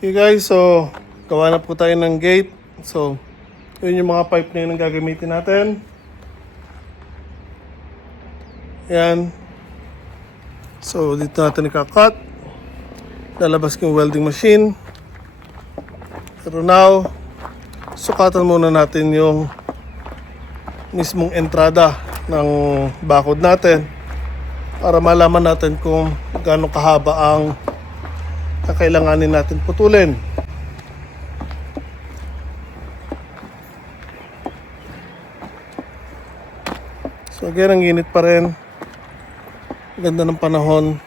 Okay guys, so gawa na po tayo ng gate. So, yun yung mga pipe na yun ang gagamitin natin. Yan. So, dito natin ika-cut. Lalabas yung welding machine. Pero now, sukatan muna natin yung mismong entrada ng bakod natin para malaman natin kung gaano kahaba ang kakailanganin natin putulin. So again, ang init pa rin. Ganda ng panahon.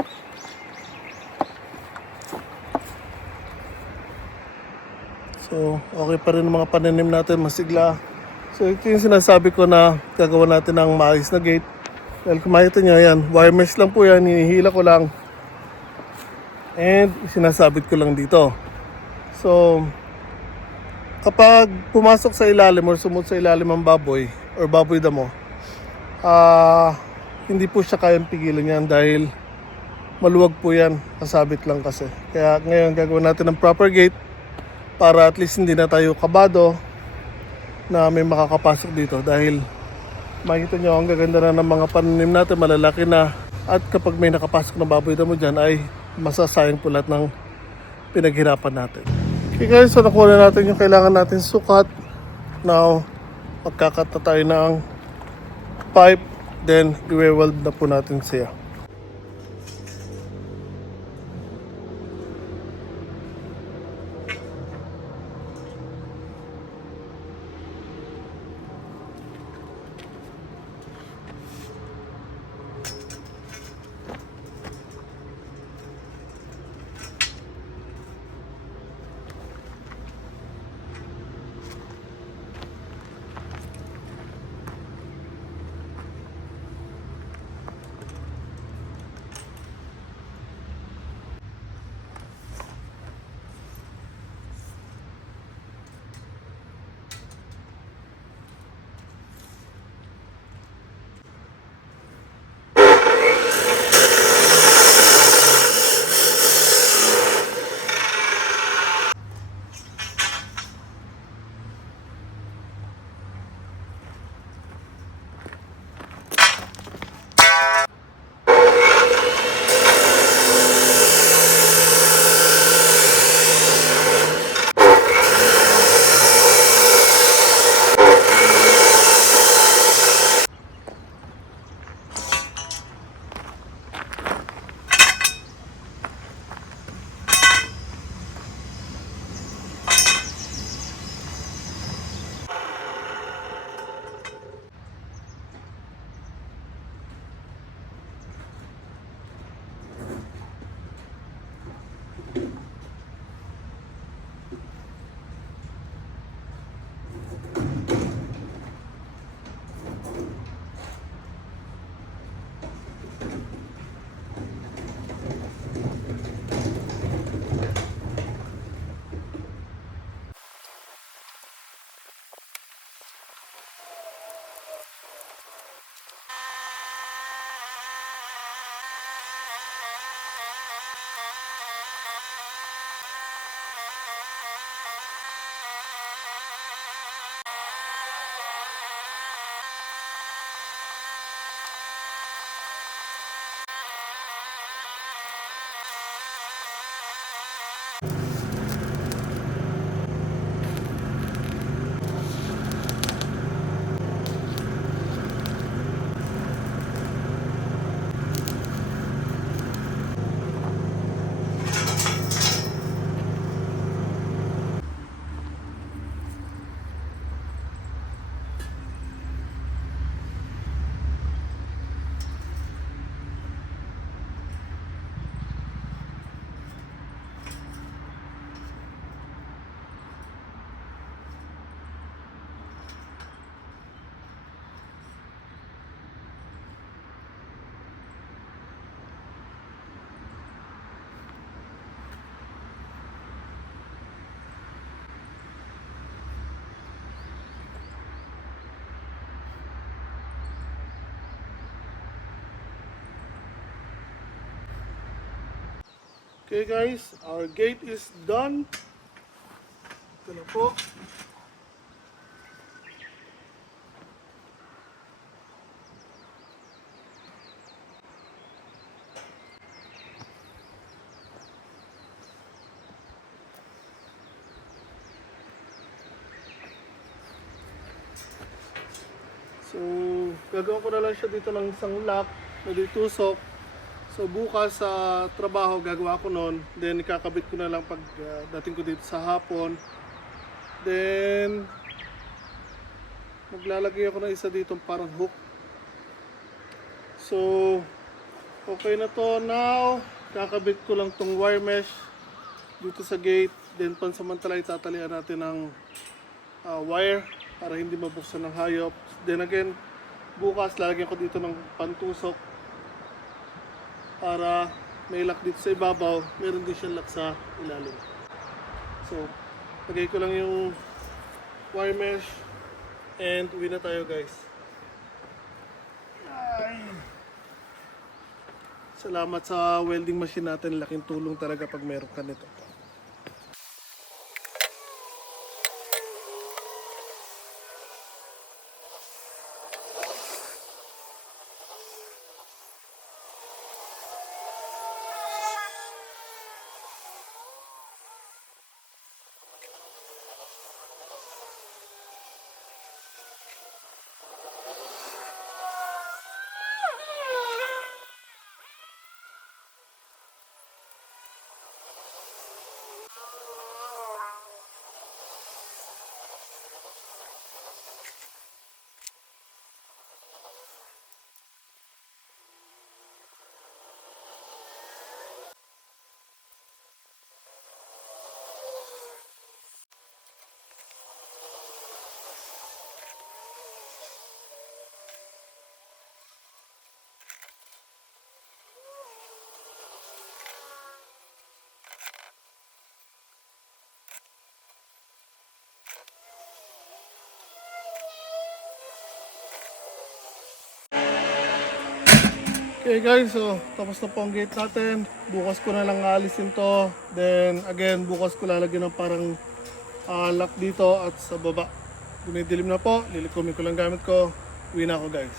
So okay pa rin ang mga pananim natin, masigla. So ito yung sinasabi ko na gagawa natin ng maayos na gate. Dahil kung makita nyo, yan, wire mesh lang po yan, hinihila ko lang. And sinasabit ko lang dito. So kapag pumasok sa ilalim or sumunod sa ilalim ang baboy or baboy damo, hindi po siya kayang pigilan yan dahil maluwag po yan, kasabit lang kasi. Kaya ngayon gagawin natin ng proper gate para at least hindi na tayo kabado na may makakapasok dito dahil makikita nyo ang gaganda na ng mga pananim natin, malalaki na, at kapag may nakapasok na baboy damo dyan ay masasayang po lahat ng pinaghirapan natin. Okay guys, so nakuha na natin yung kailangan natin sukat. Now, magkakat na tayo ng pipe, then i-weld na po natin siya. Okay guys, our gate is done. Ito na po. So, gagawin ko na lang siya dito ng isang lock na ditusok. So, bukas sa trabaho gagawa ko nun. Then, ikakabit ko na lang pag dating ko dito sa hapon. Then, maglalagay ako ng isa dito parang hook. So, okay na to now. Kakabit ko lang tong wire mesh dito sa gate. Then, pansamantala itatalian natin ng wire para hindi mabuksan ng hayop. Then again, bukas lalagyan ko dito ng pantusok para may lock dito sa ibabaw. Meron din siyang lock sa ilalim. So, lagay ko lang yung wire mesh and uwi na tayo guys. Ay. Salamat sa welding machine natin. Laking tulong talaga pag meron ka nito. Okay guys, so tapos na po ang gate natin. Bukas ko na lang aalisin to. Then again, bukas ko lalagyan ng parang lock dito at sa baba. Dumidilim na po, lilikumin ko lang gamit ko. Uwi na ako guys.